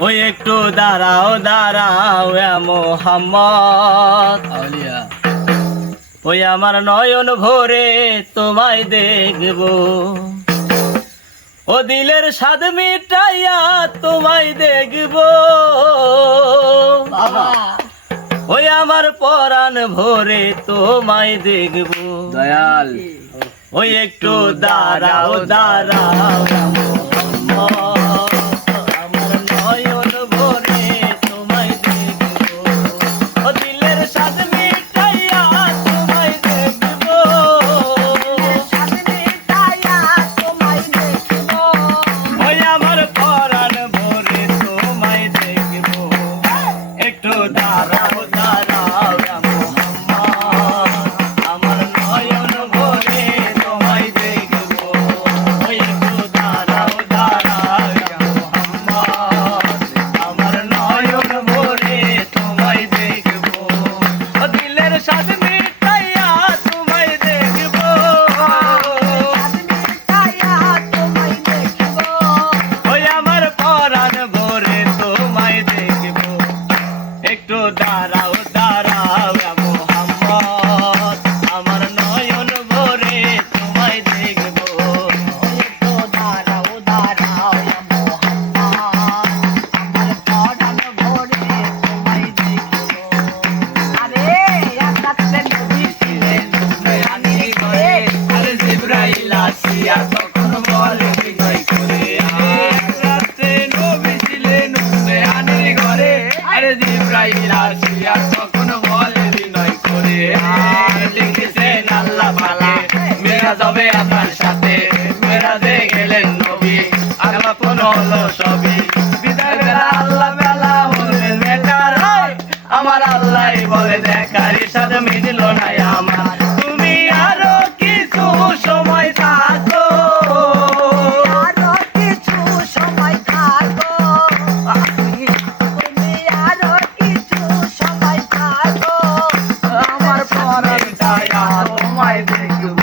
ওই একটু দাঁড়াও দাঁড়াও মোহাম্মদ আউলিয়া ওই আমার নয়ন ভরে তোমায় দেখব ও দিলের স্বাদ মিটাইয়া তোমায় দেখব বাবা ওই আমার পরাণ ভরে তোমায় দেখব দয়াল ওই একটু দাঁড়াও দাঁড়াও মোহাম্মদ আমার নয়ন ভরে তোমায় দেখব ও দিলের স্বাদ মিটাইয়া তোমায় দেখব ওই আমার পরাণ ভরে তোমায় দেখব একটু দাঁড়াও দাঁড়াও মোহাম্মদ আমার নয়ন ভরে তোমায় দেখব ওই একটু দাঁড়াও দাঁড়াও মোহাম্মদ আমার নয়ন ভরে তোমায় দেখব ও দিলের স্বাদ মিটাইয়া তোমায় দেখব ওই আমার পরাণ ভরে তোমায় দেখব একটু দাঁড়াও দাঁড়াও মোহাম্মদ আমার নয়ন ভরে তোমায় দেখব একটু দাঁড়াও দাঁড়াও মোহাম্মদ আমার পরাণ ভরে তোমায় দেখব আরে আকাশে নবী ছিলেন আমি ঘরে আরে জিবরাইল আসিয়া তখন বলে বিনয় করে রাতে নবী ছিলেন আমি ঘরে আরে জিবরাইল আসিয়া তখন বলে বিনয় করে লিখেছেন আল্লাহ পাকে মেরা যাবে আপনার সাথে মেরাজে গেলেন নবী আমার কোন হলো সবই বিদায় বেলা আল্লাহ বেলা বললেন বেটার আমার আল্লাহ বলে দেখার সাথে মিটল না আমার তুমি আরো কিছু সময় থাকো আমার পরাণ তোমায় দেখব